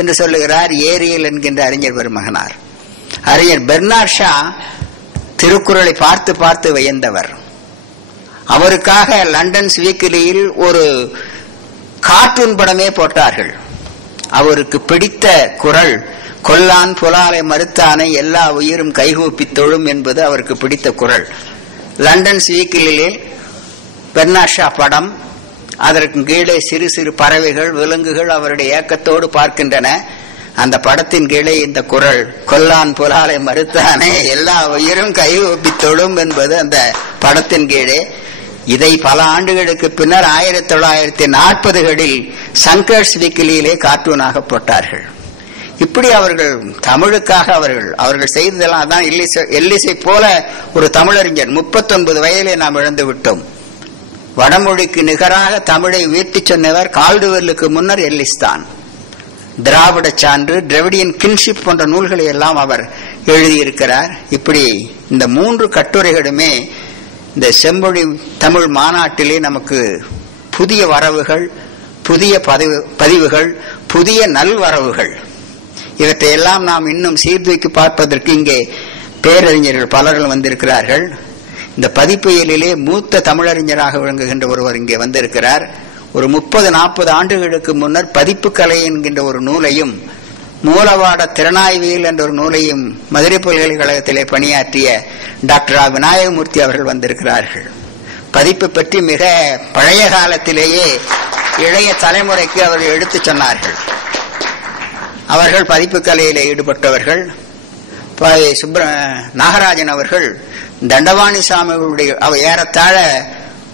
என்று சொல்லுகிறார் ஏரியல் என்கின்ற அறிஞர் பெருமகனார். அறிஞர் பெர்னார் ஷா திருக்குறளை பார்த்து பார்த்து வியந்தவர். அவருக்காக லண்டன் வீக்கிலியில் ஒரு கார்ட்டூன் படமே போட்டார்கள். அவருக்கு பிடித்த குரல் கொல்லான் புலாலை மறுத்தானை எல்லா உயிரும் கைகூப்பி தொழும் என்பது அவருக்கு பிடித்த குரல். லண்டன் வீக்கிலில் பெர்னாஷா படம் அதற்கு கீழே சிறு சிறு பறவைகள் விலங்குகள் அவருடைய ஏக்கத்தோடு பார்க்கின்றன. அந்த படத்தின் கீழே இந்த குரல் கொல்லான் புலாலை மறுத்தானே எல்லா உயிரும் கைவப்பி தொழும் என்பது அந்த படத்தின் கீழே. இதை பல ஆண்டுகளுக்கு பின்னர் ஆயிரத்தி தொள்ளாயிரத்தி நாற்பதுகளில் சங்கர்ஸ் வீக்கிலியிலே கார்ட்டூனாக போட்டார்கள். இப்படி அவர்கள் தமிழுக்காக அவர்கள் அவர்கள் செய்ததெல்லாம் அதான் எல்லிசை எல்லிசை போல ஒரு தமிழறிஞர். முப்பத்தொன்பது வயதிலே நாம் இழந்து விட்டோம். வடமொழிக்கு நிகராக தமிழை உயர்த்தி சொன்னவர் கால்டுவெல்லுக்கு முன்னர் எல்லிஸ்தான் திராவிட சான்று திரவிடியன் கின்ஷிப் போன்ற நூல்களை எல்லாம் அவர் எழுதியிருக்கிறார். இப்படி இந்த மூன்று கட்டுரைகளுமே இந்த செம்மொழி தமிழ் மாநாட்டிலே நமக்கு புதிய வரவுகள் புதிய பதிவு பதிவுகள் புதிய நல்வரவுகள். இவற்றையெல்லாம் நாம் இன்னும் சீர்தூக்கி பார்ப்பதற்கு இங்கே பேரறிஞர்கள் பலர்கள் வந்திருக்கிறார்கள். இந்த பதிப்பியலிலே மூத்த தமிழறிஞராக விளங்குகின்ற ஒருவர் இங்கே வந்திருக்கிறார். ஒரு முப்பது நாற்பது ஆண்டுகளுக்கு முன்னர் பதிப்பு கலை என்கின்ற ஒரு நூலையும் மூலவாட திறனாய்வியல் என்ற ஒரு நூலையும் மதுரை பல்கலைக்கழகத்திலே பணியாற்றிய டாக்டர் ஆ விநாயகமூர்த்தி அவர்கள் வந்திருக்கிறார்கள். பதிப்பு பற்றி மிக பழைய காலத்திலேயே இளைய தலைமுறைக்கு அவர்கள் எடுத்துச் சொன்னார்கள். அவர்கள் பதிப்பு கலையிலே ஈடுபட்டவர்கள். சுப்ர நாகராஜன் அவர்கள் தண்டவாணி சாமிகளுடைய அவ ஏறத்தாழ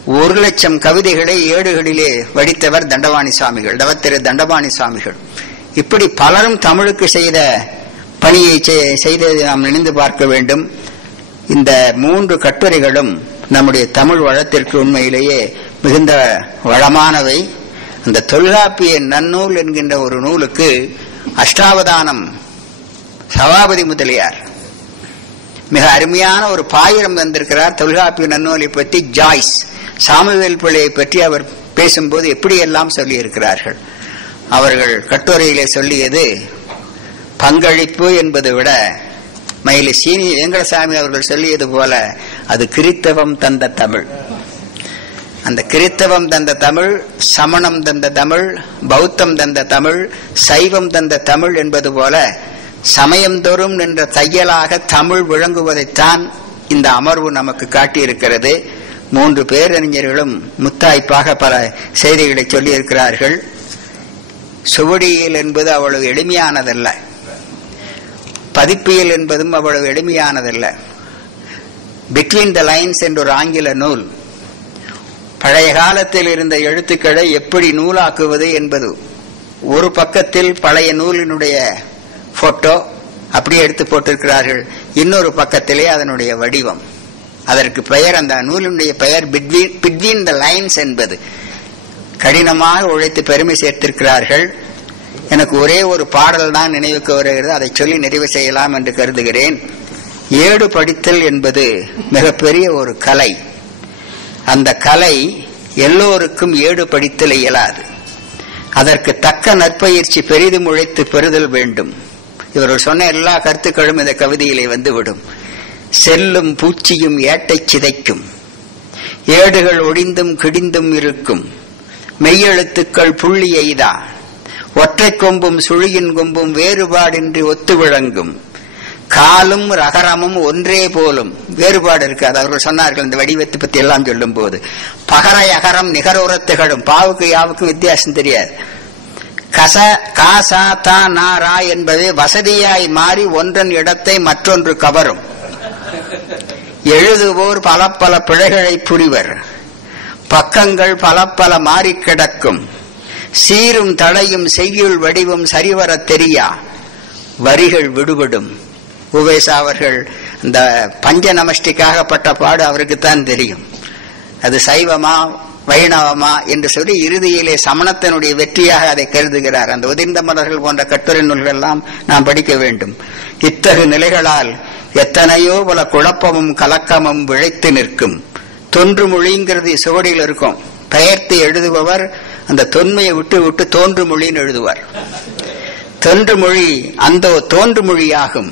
ஒரு லட்சம் கவிதைகளை ஏடுகளிலே வடித்தவர் தண்டவாணி சாமிகள் தவத்திரு தண்டபாணி சாமிகள். இப்படி பலரும் தமிழுக்கு செய்த பணியை செய்ததை நாம் நினைந்து பார்க்க வேண்டும். இந்த மூன்று கட்டுரைகளும் நம்முடைய தமிழ் வளத்திற்கு உண்மையிலேயே மிகுந்த வளமானவை. அந்த தொல்காப்பிய நன்னூல் என்கின்ற ஒரு நூலுக்கு அஷ்டாவதானம் சபாபதி முதலியார் மிக அருமையான ஒரு பாயிரம் தந்திருக்கிறார் தொல்காப்பிய நன்னூலை பற்றி ஜாய்ஸ். சாமுவேல் பிள்ளையை பற்றி அவர் பேசும்போது எப்படியெல்லாம் சொல்லியிருக்கிறார்கள்? அவர்கள் கட்டுரையிலே சொல்லியது பங்களிப்பு என்பதை விட மயிலி சீனி வெங்கடசாமி அவர்கள் சொல்லியது போல அது கிறித்தவம் தந்த தமிழ். அந்த கிறித்தவம் தந்த தமிழ் சமணம் தந்த தமிழ் பௌத்தம் தந்த தமிழ் சைவம் தந்த தமிழ் என்பது போல சமயந்தோறும் நின்ற தையலாக தமிழ் விளங்குவதைத்தான் இந்த அமர்வு நமக்கு காட்டியிருக்கிறது. மூன்று பேரறிஞர்களும் முத்தாய்ப்பாக பல செய்திகளை சொல்லியிருக்கிறார்கள். சுவடியியல் என்பது அவ்வளவு எளிமையானதல்ல. பதிப்பியல் என்பதும் அவ்வளவு எளிமையானதல்ல. பிட்வீன் த லைன்ஸ் என்ற ஒரு ஆங்கில நூல். பழைய காலத்தில் இருந்த எழுத்துக்களை எப்படி நூலாக்குவது என்பது. ஒரு பக்கத்தில் பழைய நூலினுடைய போட்டோ அப்படியே எடுத்து போட்டிருக்கிறார்கள். இன்னொரு பக்கத்திலே அதனுடைய வடிவம். அதற்கு பெயர் அந்த நூலினுடைய பெயர் பிட்வீன் பிட்வீன் த லைன்ஸ் என்பது. கடினமாக உழைத்து பெருமை சேர்த்திருக்கிறார்கள். எனக்கு ஒரே ஒரு பாடல் தான் நினைவுக்கு வருகிறது. அதை சொல்லி நிறைவு செய்யலாம் என்று கருதுகிறேன். ஏடு படித்தல் என்பது மிகப்பெரிய ஒரு கலை. அந்த கலை எல்லோருக்கும் ஏடு படித்தல் இயலாது. அதற்கு தக்க நற்பயிற்சி பெரிதும் உழைத்து பெறுதல் வேண்டும். இவர்கள் சொன்ன எல்லா கருத்துக்களும் இந்த கவிதையிலே வந்துவிடும். செல்லும் பூச்சியும் ஏட்டை சிதைக்கும். ஏடுகள் ஒடிந்தும் கிடிந்தும் இருக்கும். மெய்யெழுத்துக்கள் புள்ளி எய்தா? ஒற்றை கொம்பும் சுழியின் கொம்பும் வேறுபாடின்றி ஒத்து விளங்கும். காலும் ரகரமும் ஒன்றே போலும். வேறுபாடு இருக்காது அவர்கள் சொன்னார்கள். இந்த வடிவத்தை பத்தி எல்லாம் சொல்லும் போது பகர அகரம் நிகரோரத்துகளும். திகழும் பாவுக்கு யாவுக்கும் வித்தியாசம் தெரியாது. கச காசா தா நாரா என்பது வசதியாய் மாறி ஒன்றன் இடத்தை மற்றொன்று கவரும். எழுதுவோர் பல பல பிழைகளை புரிவர். பக்கங்கள் பல பல மாறி கிடக்கும். சீரும் தடையும் செய்யுள் வடிவும் சரிவர தெரியா? வரிகள் விடுபடும். உவேசா அவர்கள் இந்த பஞ்ச நமஷ்டிக்காகப்பட்ட பாடு அவருக்குத்தான் தெரியும். அது சைவமா வைணவமா என்று சொல்லி இறுதியிலே சமணத்தினுடைய வெற்றியாக அதை கருதுகிறார். அந்த உதிர்ந்த மலர்கள் போன்ற கட்டுரை நூல்கள் எல்லாம் நாம் படிக்க வேண்டும். இத்தகு நிலைகளால் எத்தனையோ பல குழப்பமும் கலக்கமும் விழைத்து நிற்கும். தொன்று மொழிங்கிறது சுவடியில் இருக்கும். பெயர்த்து எழுதுபவர் அந்த தொன்மையை விட்டு விட்டு தோன்று மொழின்னு எழுதுவார். தொன்று மொழி அந்த தோன்று மொழியாகும்.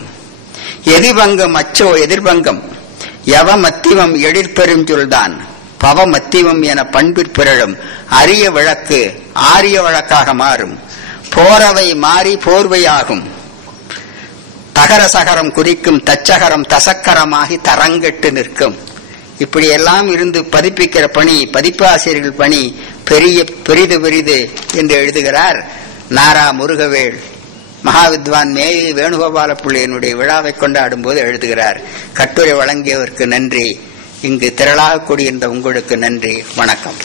எதிபங்கம் அச்சோ எதிர்பங்கம். யவ மத்திவம் எழிற்பெரும் சொல்தான். பவமத்திவம் என பண்பிற் பிறழும் அரிய வழக்கு ஆரிய வழக்காக மாறும். போரவை மாறி போர்வையாகும். தகர சகரம் குறிக்கும் தச்சகரம் தசக்கரமாகி தரங்கெட்டு நிற்கும். இப்படியெல்லாம் இருந்து பதிப்பிக்கிற பணி பதிப்பாசிரியர்கள் பணி பெரிய பெரிது பெரிது என்று எழுதுகிறார் நாரா முருகவேள் மகாவித்வான் மேவி வேணுகோபால பிள்ளையனுடைய விழாவை கொண்டாடும் போது எழுதுகிறார் கட்டுரை வழங்கியவருக்கு நன்றி. இங்கு திரளாக கூடியிருந்த உங்களுக்கு நன்றி வணக்கம்.